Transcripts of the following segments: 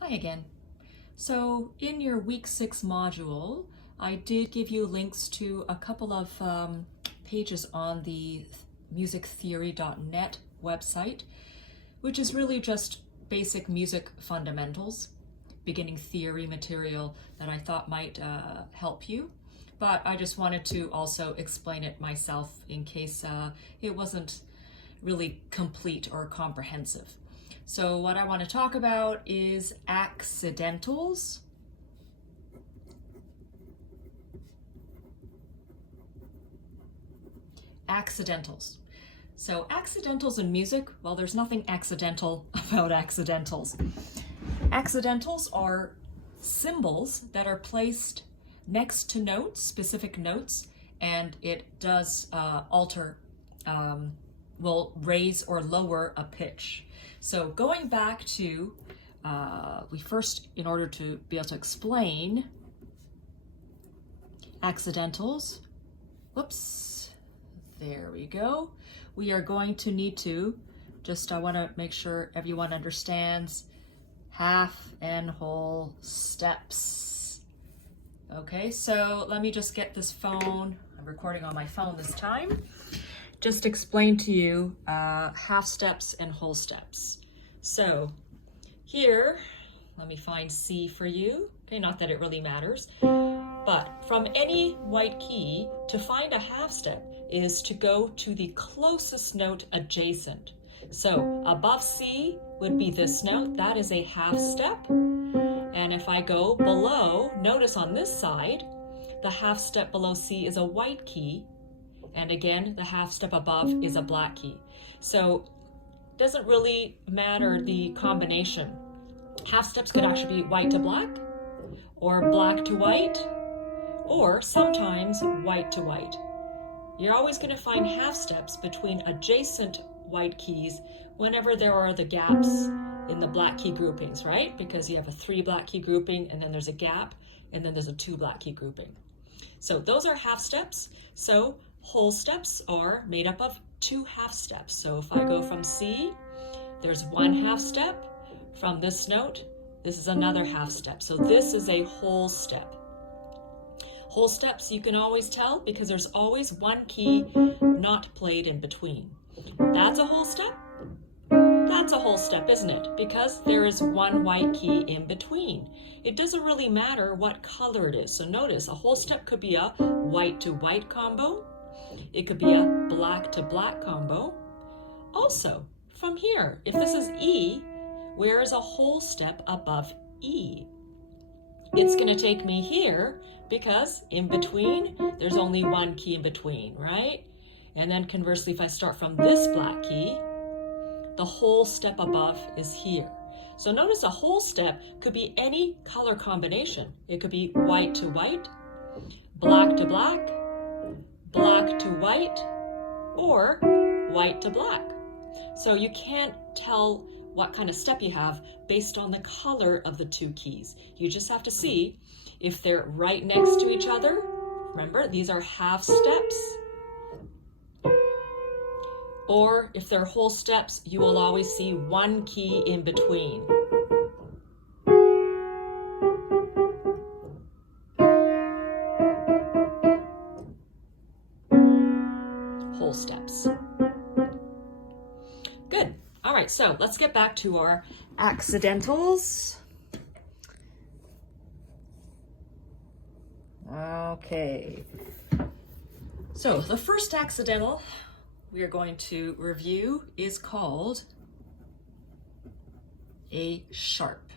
Hi again. So in your week 6 module, I did give you links to a couple of pages on the musictheory.net website, which is really just basic music fundamentals, beginning theory material that I thought might help you. But I just wanted to also explain it myself in case it wasn't really complete or comprehensive. So what I want to talk about is accidentals. Accidentals. So accidentals in music, well, there's nothing accidental about accidentals. Accidentals are symbols that are placed next to notes, specific notes, and it does will raise or lower a pitch. So going back to, we first, in order to be able to explain accidentals, whoops, there we go. We are going to need to, I want to make sure everyone understands half and whole steps. Okay, so let me just get this phone. I'm recording on my phone this time. Just explain to you half steps and whole steps. So here, let me find C for you. Okay, not that it really matters, but from any white key, to find a half step is to go to the closest note adjacent. So above C would be this note, that is a half step. And if I go below, notice on this side, the half step below C is a white key. And again, the half step above is a black key. So it doesn't really matter the combination. Half steps could actually be white to black, or black to white, or sometimes white to white. You're always going to find half steps between adjacent white keys whenever there are the gaps in the black key groupings, right? Because you have a 3 black key grouping, and then there's a gap, and then there's a 2 black key grouping. So those are half steps. So whole steps are made up of 2 half steps. So if I go from C, there's 1 half step. From this note, this is another half step. So this is a whole step. Whole steps you can always tell because there's always 1 key not played in between. That's a whole step. That's a whole step, isn't it? Because there is 1 white key in between. It doesn't really matter what color it is. So notice a whole step could be a white to white combo. It could be a black to black combo. Also, from here, if this is E, where is a whole step above E? It's going to take me here because in between, there's only 1 key in between, right? And then conversely, if I start from this black key, the whole step above is here. So notice a whole step could be any color combination. It could be white to white, black to black, black to white, or white to black. So you can't tell what kind of step you have based on the color of the 2 keys. You just have to see if they're right next to each other. Remember, these are half steps. Or if they're whole steps, you will always see 1 key in between. Whole steps. Good. All right, so let's get back to our accidentals. Okay. So the first accidental we are going to review is called a sharp.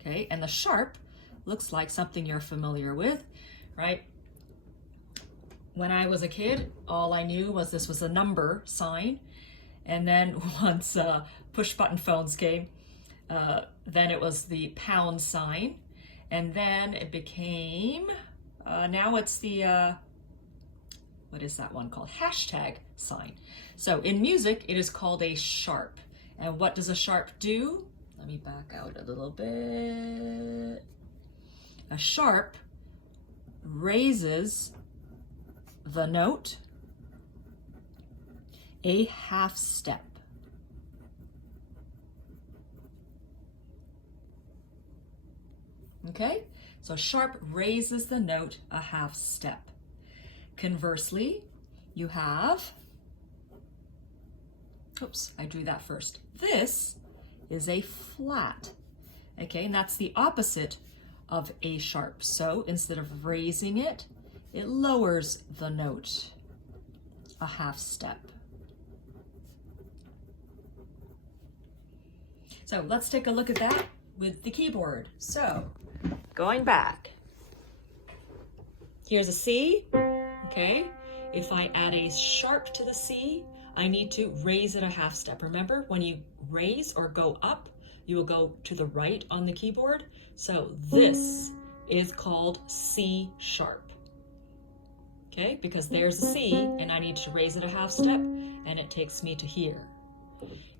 Okay, and the sharp looks like something you're familiar with, right? When I was a kid, all I knew was this was a number sign. And then once push button phones came, then it was the pound sign. And then it became, now it's the, what is that one called? Hashtag sign. So in music, it is called a sharp. And what does a sharp do? Let me back out a little bit. A sharp raises the note a half step. Okay, so sharp raises the note a half step. Conversely, you have, oops, I drew that first. This is a flat, okay, and that's the opposite of A sharp. So instead of raising it, it lowers the note a half step. So let's take a look at that with the keyboard. So going back, here's a C, okay? If I add a sharp to the C, I need to raise it a half step. Remember, when you raise or go up, you will go to the right on the keyboard. So this is called C sharp, okay? Because there's a C and I need to raise it a half step and it takes me to here.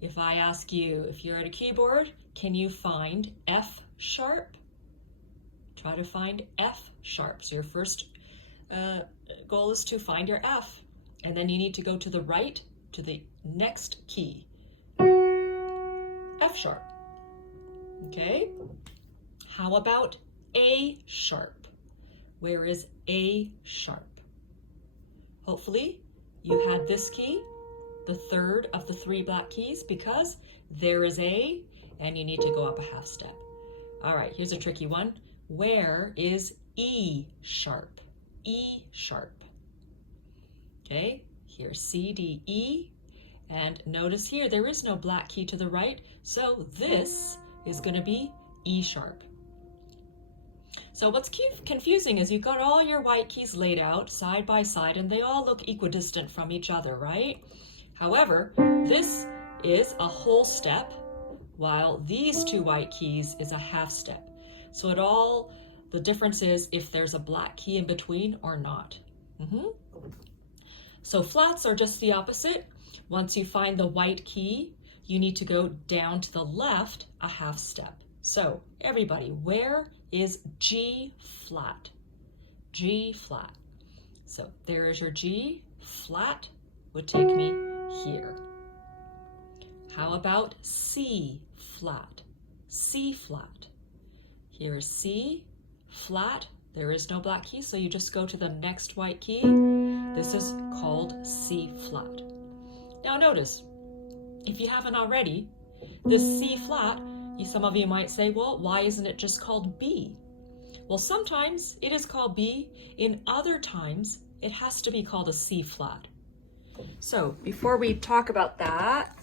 If I ask you, if you're at a keyboard, can you find F sharp? Try to find F sharp. So your first goal is to find your F, and then you need to go to the right to the next key, F sharp. Okay, how about A sharp? Where is A sharp? Hopefully you had this key, the third of the 3 black keys, because there is A and you need to go up a half step. All right, here's a tricky one. Where is E sharp? E sharp. Okay, here's C, D, E, and notice here there is no black key to the right, so this is going to be E sharp. So what's confusing is you've got all your white keys laid out side by side and they all look equidistant from each other, right? However, this is a whole step, while these 2 white keys is a half step. So the difference is if there's a black key in between or not. So flats are just the opposite. Once you find the white key, you need to go down to the left a half step. So everybody, where is G flat? G flat. So there is your G. Flat would take me here. How about C flat? C flat. Here is C flat. There is no black key, so you just go to the next white key. This is called C flat. Now notice, if you haven't already, this C flat, some of you might say, well, why isn't it just called B? Well, sometimes it is called B. In other times, it has to be called a C flat. So before we talk about that,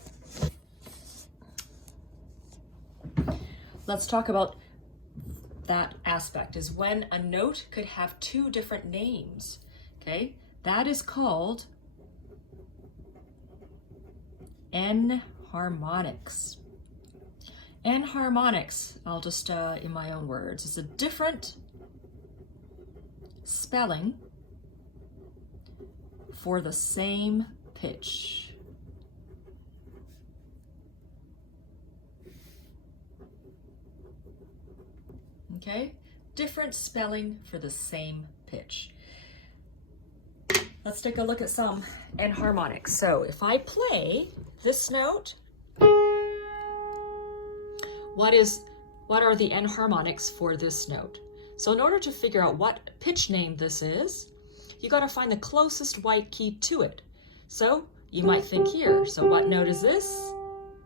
let's talk about that aspect, is when a note could have 2 different names, okay? That is called enharmonics. Enharmonics, I'll just, in my own words, is a different spelling for the same pitch. Okay, different spelling for the same pitch. Let's take a look at some enharmonics. So if I play this note, what are the enharmonics for this note? So in order to figure out what pitch name this is, you got to find the closest white key to it. So you might think here, so what note is this?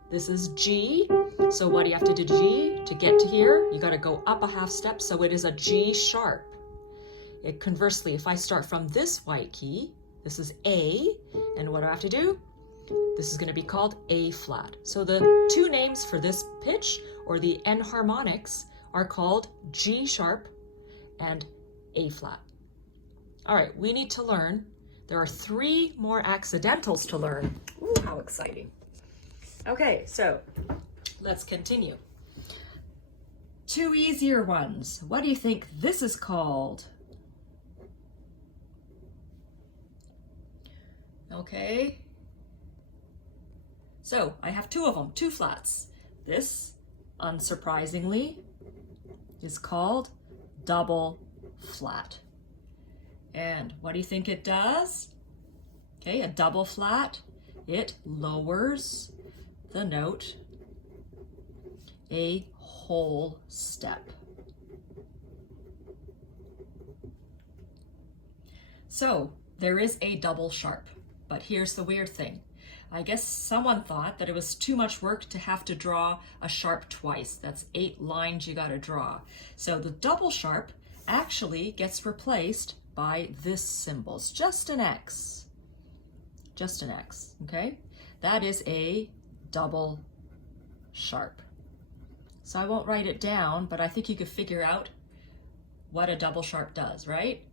This is G. So what do you have to do to G? To get to here, you got to go up a half step, so it is a G sharp. Conversely, if I start from this white key, this is A, and what do I have to do? This is going to be called A flat. So the 2 names for this pitch, or the enharmonics, are called G sharp and A flat. All right, we need to learn. There are 3 more accidentals to learn. Ooh, how exciting. Okay, so let's continue. 2 easier ones. What do you think this is called? Okay. So I have 2 of them, 2 flats. This, unsurprisingly, is called double flat. And what do you think it does? Okay, a double flat, it lowers the note a whole step. So there is a double sharp, but here's the weird thing. I guess someone thought that it was too much work to have to draw a sharp twice. That's 8 lines you gotta draw. So the double sharp actually gets replaced by this symbol. It's just an X. Just an X, okay? That is a double sharp. So I won't write it down, but I think you could figure out what a double sharp does, right?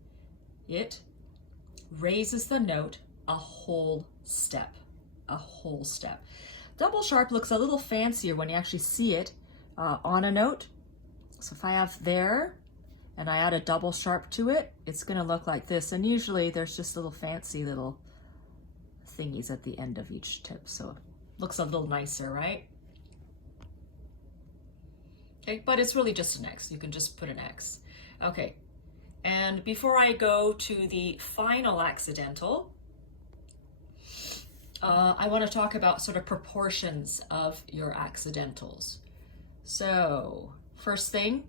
It raises the note a whole step. A whole step. Double sharp looks a little fancier when you actually see it on a note. So if I have there and I add a double sharp to it, it's going to look like this. And usually there's just little fancy little thingies at the end of each tip. So it looks a little nicer, right? Okay, but it's really just an X. You can just put an X. Okay, and before I go to the final accidental, I want to talk about sort of proportions of your accidentals. So first thing,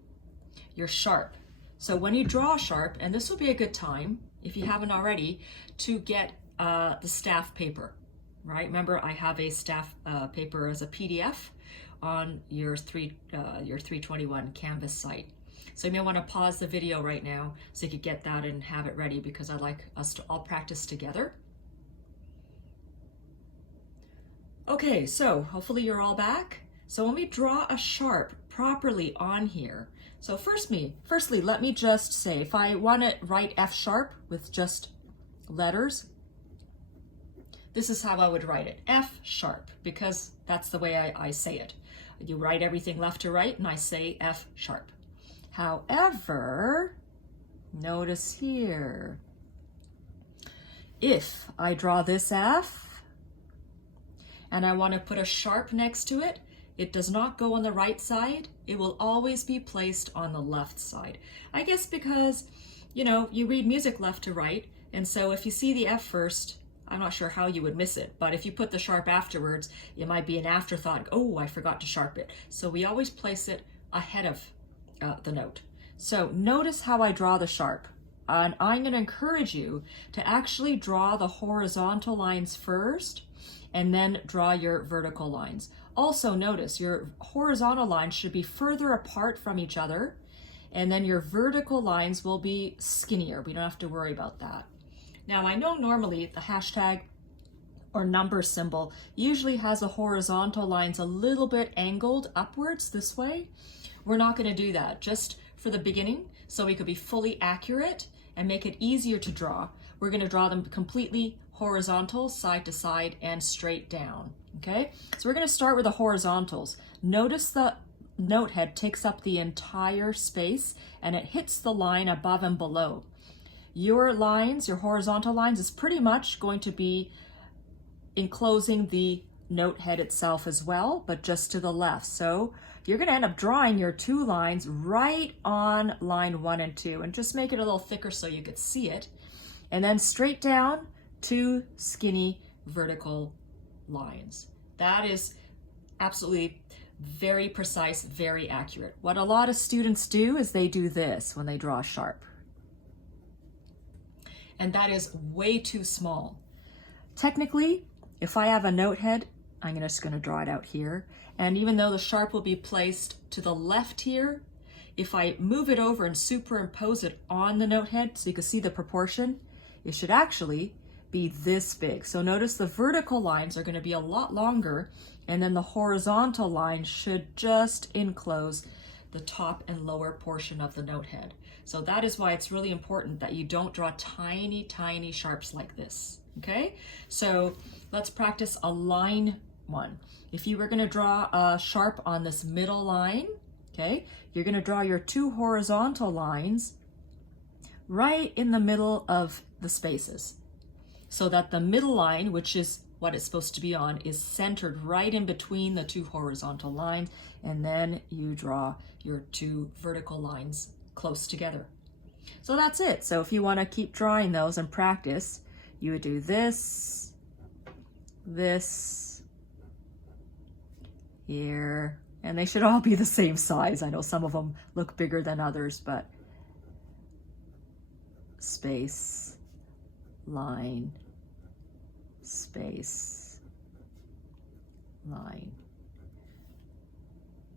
your sharp. So when you draw a sharp, and this will be a good time, if you haven't already, to get the staff paper, right? Remember, I have a staff paper as a PDF on your 321 Canvas site. So you may want to pause the video right now so you could get that and have it ready, because I'd like us to all practice together. Okay, so hopefully you're all back. So when we draw a sharp properly on here, so firstly, let me just say, if I want to write F sharp with just letters, this is how I would write it, F sharp, because that's the way I say it. You write everything left to right, and I say F sharp. However, notice here, if I draw this F, and I want to put a sharp next to it, it does not go on the right side. It will always be placed on the left side. I guess because, you know, you read music left to right, and so if you see the F first, I'm not sure how you would miss it, but if you put the sharp afterwards, it might be an afterthought, oh, I forgot to sharp it. So we always place it ahead of the note. So notice how I draw the sharp. And I'm going to encourage you to actually draw the horizontal lines first, and then draw your vertical lines. Also notice your horizontal lines should be further apart from each other, and then your vertical lines will be skinnier. We don't have to worry about that. Now I know normally the hashtag or number symbol usually has the horizontal lines a little bit angled upwards this way. We're not going to do that, just for the beginning, so we could be fully accurate and make it easier to draw. We're going to draw them completely horizontal, side to side, and straight down, okay? So we're going to start with the horizontals. Notice the note head takes up the entire space, and it hits the line above and below. Your lines, your horizontal lines, is pretty much going to be enclosing the note head itself as well, but just to the left. So you're going to end up drawing your 2 lines right on line 1 and 2, and just make it a little thicker so you could see it. And then straight down, 2 skinny vertical lines. That is absolutely very precise, very accurate. What a lot of students do is they do this when they draw a sharp. And that is way too small. Technically, if I have a note head, I'm just going to draw it out here. And even though the sharp will be placed to the left here, if I move it over and superimpose it on the note head so you can see the proportion, it should actually be this big. So notice the vertical lines are going to be a lot longer, and then the horizontal line should just enclose the top and lower portion of the note head. So that is why it's really important that you don't draw tiny, tiny sharps like this, okay? So let's practice a line 1. If you were going to draw a sharp on this middle line, okay, you're going to draw your 2 horizontal lines right in the middle of the spaces, so that the middle line, which is what it's supposed to be on, is centered right in between the 2 horizontal lines, and then you draw your 2 vertical lines close together. So that's it. So if you want to keep drawing those and practice, you would do this, this, here, and they should all be the same size. I know some of them look bigger than others, but space, line, space, line.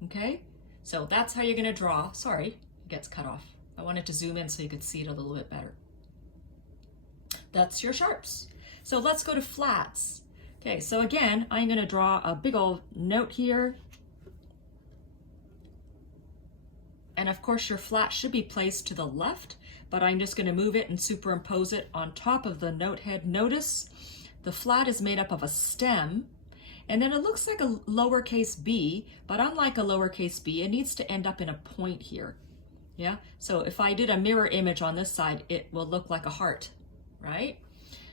Okay, so that's how you're going to draw. Sorry, it gets cut off. I wanted to zoom in so you could see it a little bit better. That's your sharps. So let's go to flats. Okay, so again, I'm going to draw a big old note here. And of course your flat should be placed to the left, but I'm just going to move it and superimpose it on top of the note head. Notice the flat is made up of a stem, and then it looks like a lowercase b, but unlike a lowercase b, it needs to end up in a point here. Yeah, so if I did a mirror image on this side, it will look like a heart, right?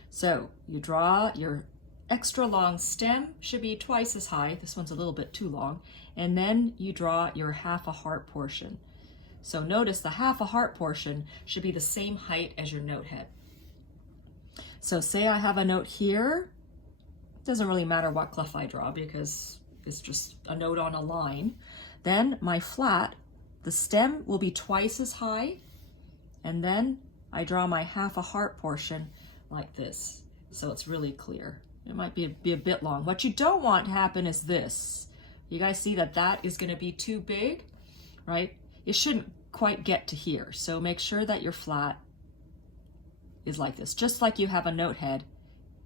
So you draw your extra long stem, should be twice as high. This one's a little bit too long. And then you draw your half a heart portion. So notice the half a heart portion should be the same height as your note head. So say I have a note here. It doesn't really matter what clef I draw because it's just a note on a line. Then my flat, the stem will be twice as high. And then I draw my half a heart portion like this. So it's really clear. It might be a bit long. What you don't want to happen is this. You guys see that that is going to be too big, right? It shouldn't quite get to here. So make sure that your flat is like this, just like you have a note head.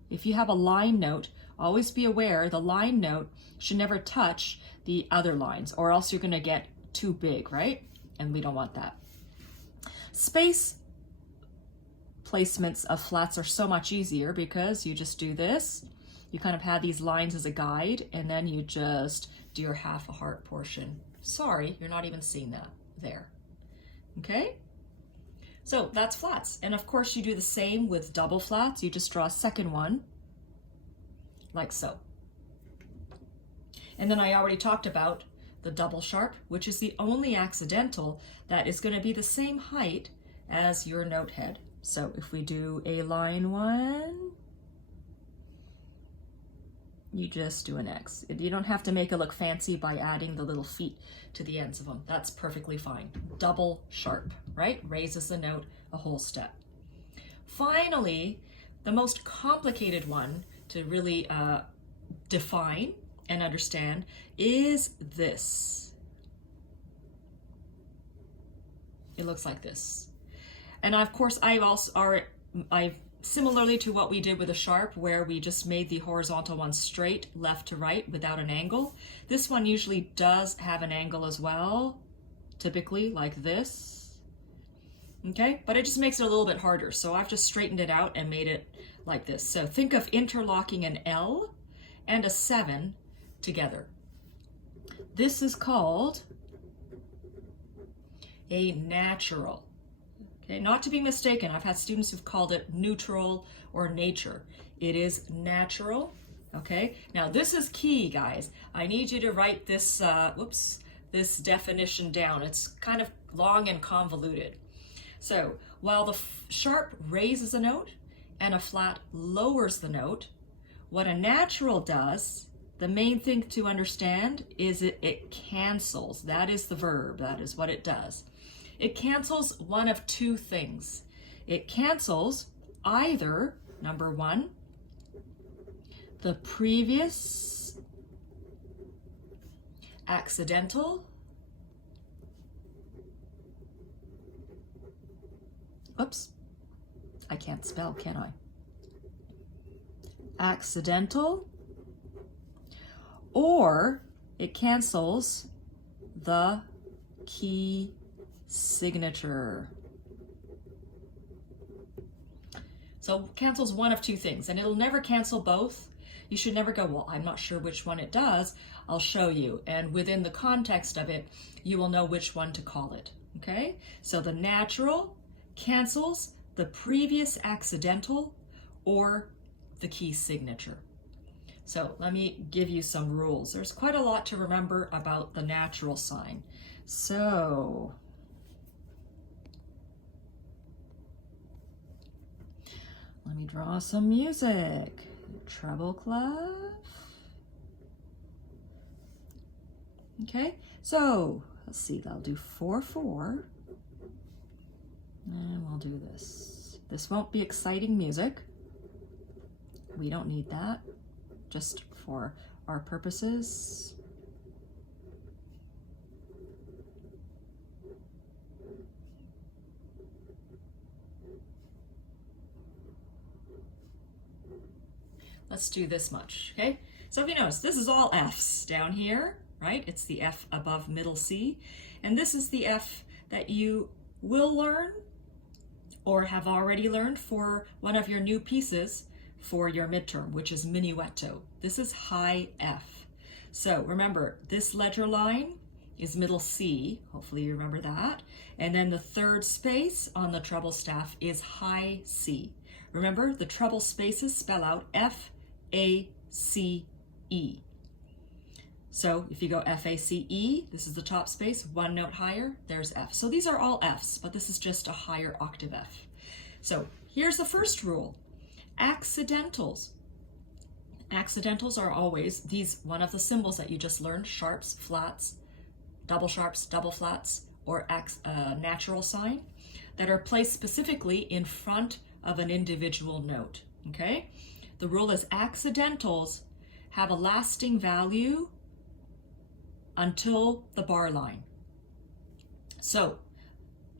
If you have a line note, always be aware the line note should never touch the other lines, or else you're going to get too big, right? And we don't want that. Space placements of flats are so much easier because you just do this. You kind of have these lines as a guide, and then you just do your half a heart portion. Sorry, you're not even seeing that there. Okay? So that's flats. And of course you do the same with double flats. You just draw a second one like so. And then I already talked about the double sharp, which is the only accidental that is going to be the same height as your note head. So if we do a line one, you just do an X. You don't have to make it look fancy by adding the little feet to the ends of them. That's perfectly fine. Double sharp, right? Raises the note a whole step. Finally, the most complicated one to really define and understand is this. It looks like this. And of course, I've similarly to what we did with a sharp, where we just made the horizontal one straight left to right without an angle. This one usually does have an angle as well, typically like this. Okay, but it just makes it a little bit harder. So I've just straightened it out and made it like this. So think of interlocking an L and a 7 together. This is called a natural. Okay, not to be mistaken, I've had students who've called it neutral or nature. It is natural, okay? Now this is key, guys. I need you to write this, this definition down. It's kind of long and convoluted. So while the sharp raises a note and a flat lowers the note, what a natural does, the main thing to understand is it cancels. That is the verb, that is what it does. It cancels one of two things. It cancels either, number one, the previous accidental, oops, I can't spell, can I? Accidental, or it cancels the key signature. So cancels one of two things, and it'll never cancel both. You should never go, well, I'm not sure which one it does. I'll show you. And within the context of it, you will know which one to call it. Okay? So the natural cancels the previous accidental or the key signature. So let me give you some rules. There's quite a lot to remember about the natural sign. So let me draw some music. Treble clef. Okay, so let's see, I'll do 4/4. And we'll do this. This won't be exciting music. We don't need that, just for our purposes. Let's do this much, okay? So if you notice, this is all F's down here, right? It's the F above middle C. And this is the F that you will learn or have already learned for one of your new pieces for your midterm, which is minuetto. This is high F. So remember, this ledger line is middle C. Hopefully you remember that. And then the third space on the treble staff is high C. Remember, the treble spaces spell out F, A, C, E. So if you go F, A, C, E, this is the top space, one note higher, there's F. So these are all Fs, but this is just a higher octave F. So here's the first rule. Accidentals. Accidentals are always these, one of the symbols that you just learned, sharps, flats, double sharps, double flats, or natural sign, that are placed specifically in front of an individual note, okay? The rule is accidentals have a lasting value until the bar line. So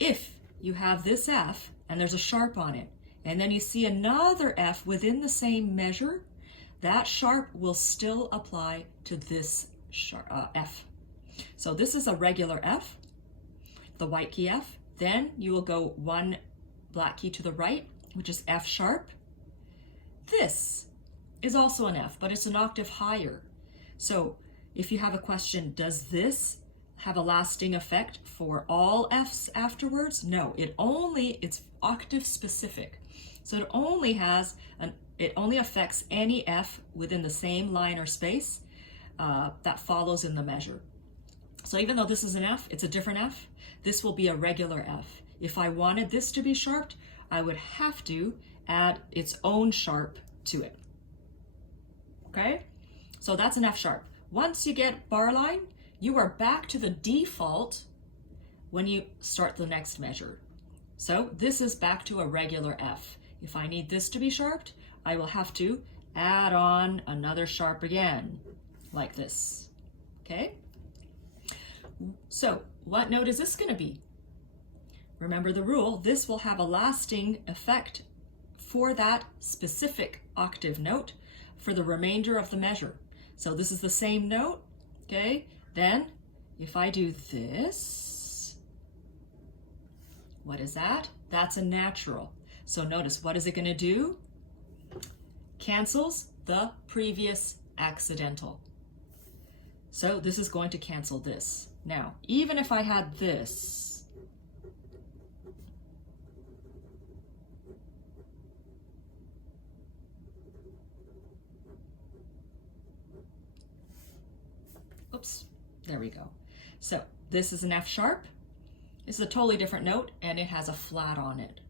if you have this F and there's a sharp on it, and then you see another F within the same measure, that sharp will still apply to this F. So this is a regular F, the white key F. Then you will go one black key to the right, which is F sharp. This is also an F, but it's an octave higher. So if you have a question, does this have a lasting effect for all Fs afterwards? No, it's octave specific. So it only affects any F within the same line or space that follows in the measure. So even though this is an F, it's a different F, this will be a regular F. If I wanted this to be sharped, I would have to add its own sharp to it. Okay? So that's an F sharp. Once you get bar line, you are back to the default when you start the next measure. So this is back to a regular F. If I need this to be sharped, I will have to add on another sharp again, like this. Okay? So what note is this going to be? Remember the rule, this will have a lasting effect for that specific octave note for the remainder of the measure. So this is the same note, okay? Then if I do this, what is that? That's a natural. So notice, what is it going to do? Cancels the previous accidental. So this is going to cancel this. Now, even if I had this, oops, there we go. So this is an F sharp. This is a totally different note and it has a flat on it.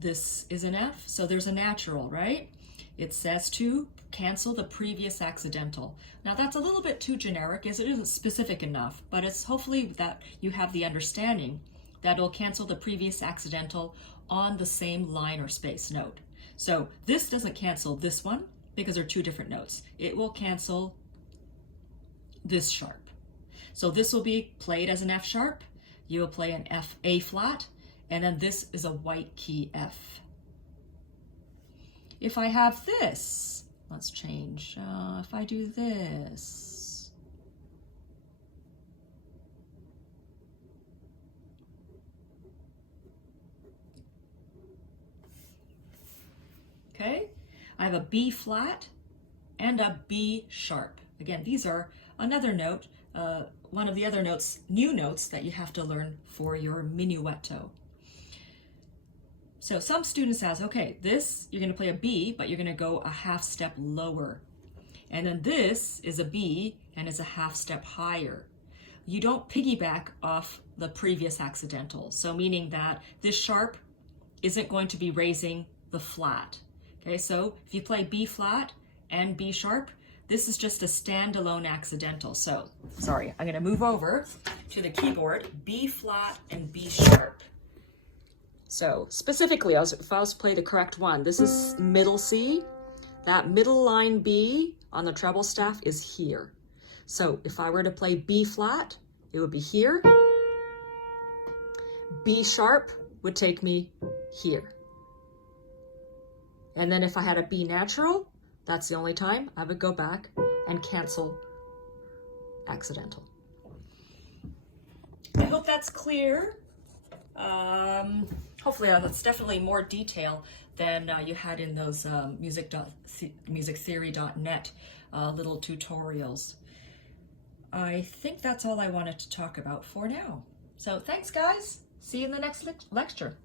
This is an F, so there's a natural, right? It says to cancel the previous accidental. Now that's a little bit too generic, as it isn't specific enough, but it's hopefully that you have the understanding that it'll cancel the previous accidental on the same line or space note. So this doesn't cancel this one because they're two different notes. It will cancel this sharp. So this will be played as an F sharp. You will play an F A flat, and then this is a white key F. If I have this, let's change. If I do this, okay, I have a B flat and a B sharp. Again, these are another note, one of the other notes, new notes that you have to learn for your minuetto. So some students ask, okay, this, you're going to play a B, but you're going to go a half step lower. And then this is a B and is a half step higher. You don't piggyback off the previous accidental. So meaning that this sharp isn't going to be raising the flat. Okay, so if you play B flat and B sharp, this is just a standalone accidental. So, sorry, I'm going to move over to the keyboard, B flat and B sharp. So specifically, if I was to play the correct one, this is middle C, That middle line B on the treble staff is here. So if I were to play B flat, it would be here. B sharp would take me here. And then if I had a B natural, that's the only time I would go back and cancel accidental. I hope that's clear. Hopefully that's definitely more detail than you had in those musictheory.net little tutorials. I think that's all I wanted to talk about for now. So thanks, guys. See you in the next lecture.